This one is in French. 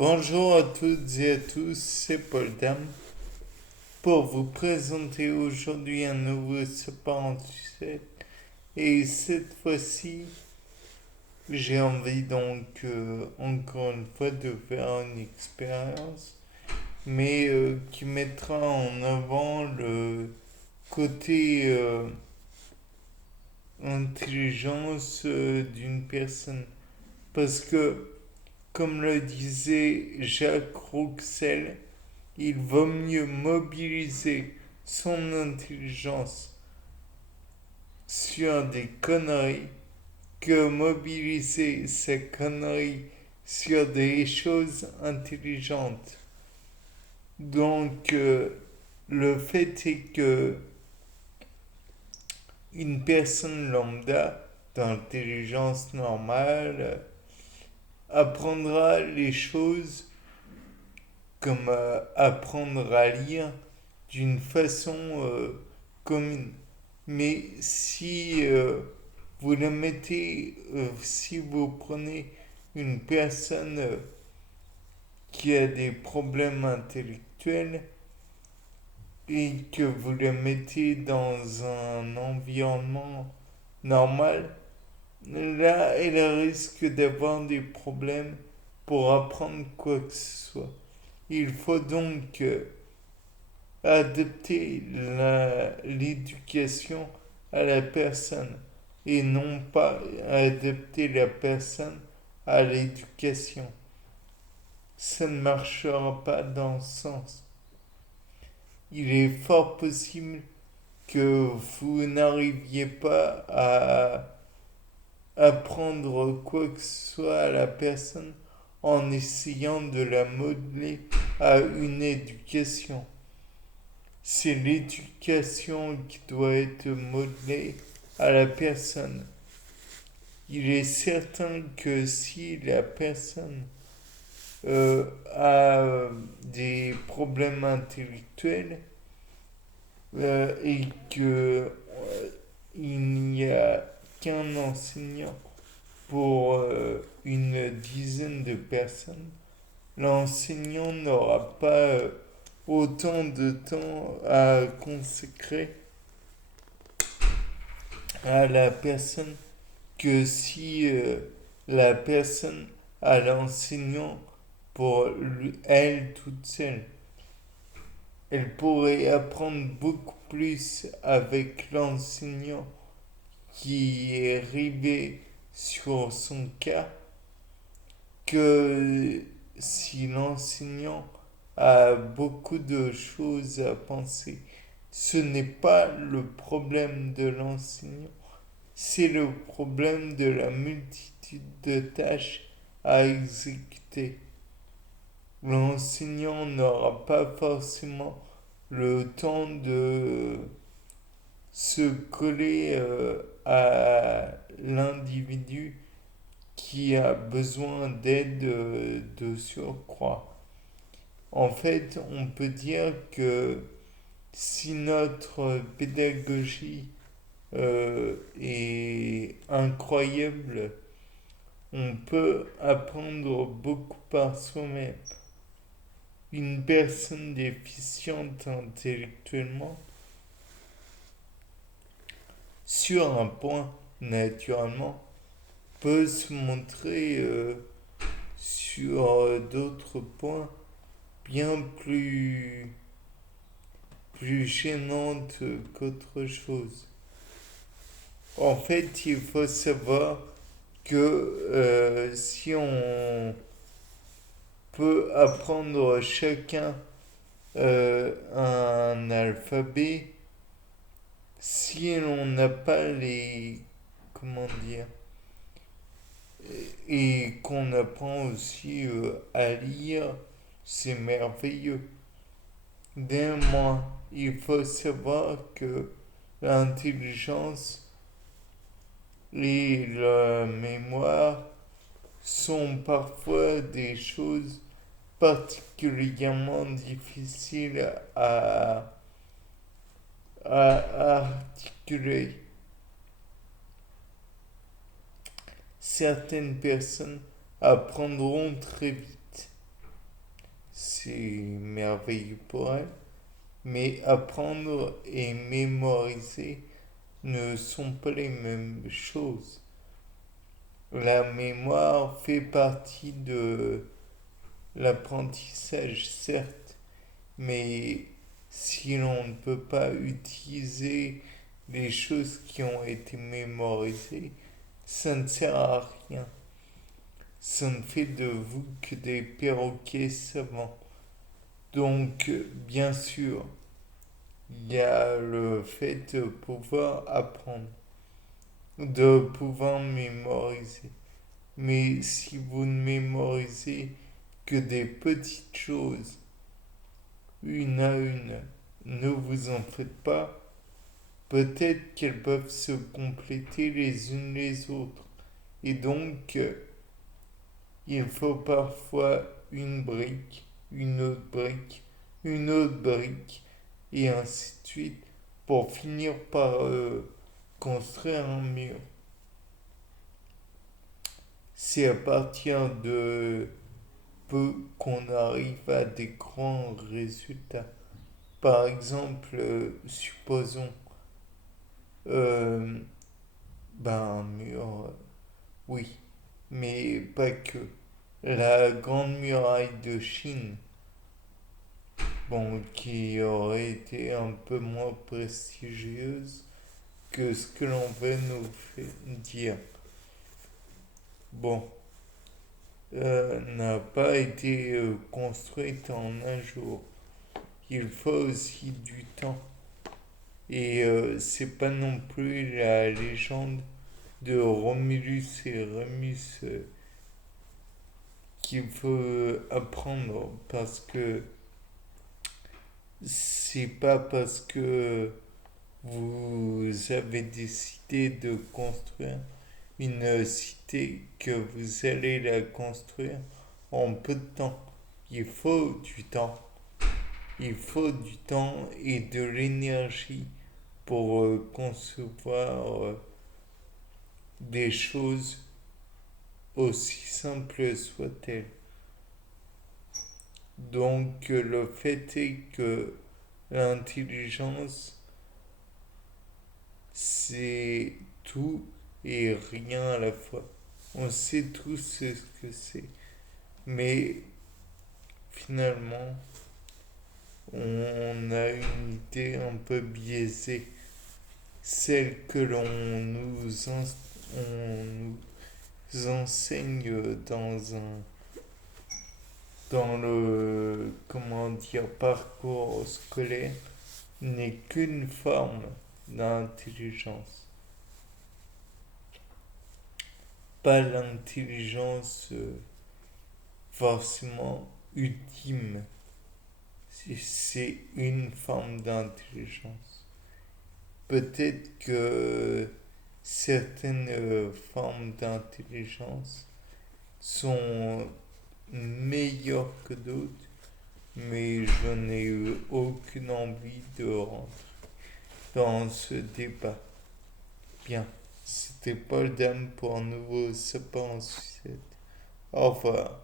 Bonjour à toutes et à tous, c'est Paul Dam pour vous présenter aujourd'hui un nouveau support en sucette. Et cette fois-ci, j'ai envie encore une fois de faire une expérience, mais qui mettra en avant le côté intelligence d'une personne. Parce que, comme le disait Jacques Rouxel, il vaut mieux mobiliser son intelligence sur des conneries que mobiliser ses conneries sur des choses intelligentes. Donc, le fait est que une personne lambda d'intelligence normale apprendra les choses comme apprendre à lire d'une façon commune. Mais si vous le mettez, si vous prenez une personne qui a des problèmes intellectuels et que vous le mettez dans un environnement normal, là, elle risque d'avoir des problèmes pour apprendre quoi que ce soit. Il faut donc adapter l'éducation à la personne et non pas adapter la personne à l'éducation. Ça ne marchera pas dans ce sens. Il est fort possible que vous n'arriviez pas à apprendre quoi que ce soit à la personne en essayant de la modeler à une éducation. C'est l'éducation qui doit être modelée à la personne. Il est certain que si la personne a des problèmes intellectuels et que il n'y a qu'un enseignant pour une dizaine de personnes, l'enseignant n'aura pas autant de temps à consacrer à la personne que si la personne a l'enseignant pour elle toute seule. Elle pourrait apprendre beaucoup plus avec l'enseignant qui est arrivé sur son cas que si l'enseignant a beaucoup de choses à penser. Ce n'est pas le problème de l'enseignant, c'est le problème de la multitude de tâches à exécuter. L'enseignant n'aura pas forcément le temps de se coller à l'individu qui a besoin d'aide de surcroît. En fait, on peut dire que si notre pédagogie est incroyable, on peut apprendre beaucoup par soi-même. Une personne déficiente intellectuellement, sur un point, naturellement, peut se montrer sur d'autres points bien plus gênantes qu'autre chose. En fait, il faut savoir que si on peut apprendre chacun un alphabet, si l'on n'a pas les... comment dire, et qu'on apprend aussi à lire, c'est merveilleux. Néanmoins, il faut savoir que l'intelligence et la mémoire sont parfois des choses particulièrement difficiles à articuler. Certaines personnes apprendront très vite, c'est merveilleux pour elle. Mais apprendre et mémoriser ne sont pas les mêmes choses. La mémoire fait partie de l'apprentissage, certes, mais si l'on ne peut pas utiliser les choses qui ont été mémorisées, ça ne sert à rien. Ça ne fait de vous que des perroquets savants. Donc, bien sûr, il y a le fait de pouvoir apprendre, de pouvoir mémoriser. Mais si vous ne mémorisez que des petites choses, une à une, ne vous en faites pas. Peut-être qu'elles peuvent se compléter les unes les autres. Et donc, il faut parfois une brique, une autre brique, une autre brique, et ainsi de suite, pour finir par construire un mur. C'est à partir de peu qu'on arrive à des grands résultats. Par exemple, supposons euh, un mur, oui, mais pas que. La grande muraille de Chine, bon, qui aurait été un peu moins prestigieuse que ce que l'on veut nous fait dire. Bon, n'a pas été construite en un jour. Il faut aussi du temps. Et c'est pas non plus la légende de Romulus et Remus qu'il faut apprendre parce que c'est pas parce que vous avez décidé de construire une cité que vous allez la construire en peu de temps. Il faut du temps. Il faut du temps et de l'énergie pour concevoir des choses aussi simples soient-elles. Donc le fait est que l'intelligence, c'est tout et rien à la fois. On sait tous ce que c'est. Mais finalement, on a une idée un peu biaisée, celle que on nous enseigne dans le comment dire parcours scolaire n'est qu'une forme d'intelligence, pas l'intelligence forcément ultime. C'est une forme d'intelligence. Peut-être que certaines formes d'intelligence sont meilleures que d'autres, mais je n'ai eu aucune envie de rentrer dans ce débat. Bien, c'était Paul Dame pour un nouveau sapin en sucette. Au revoir.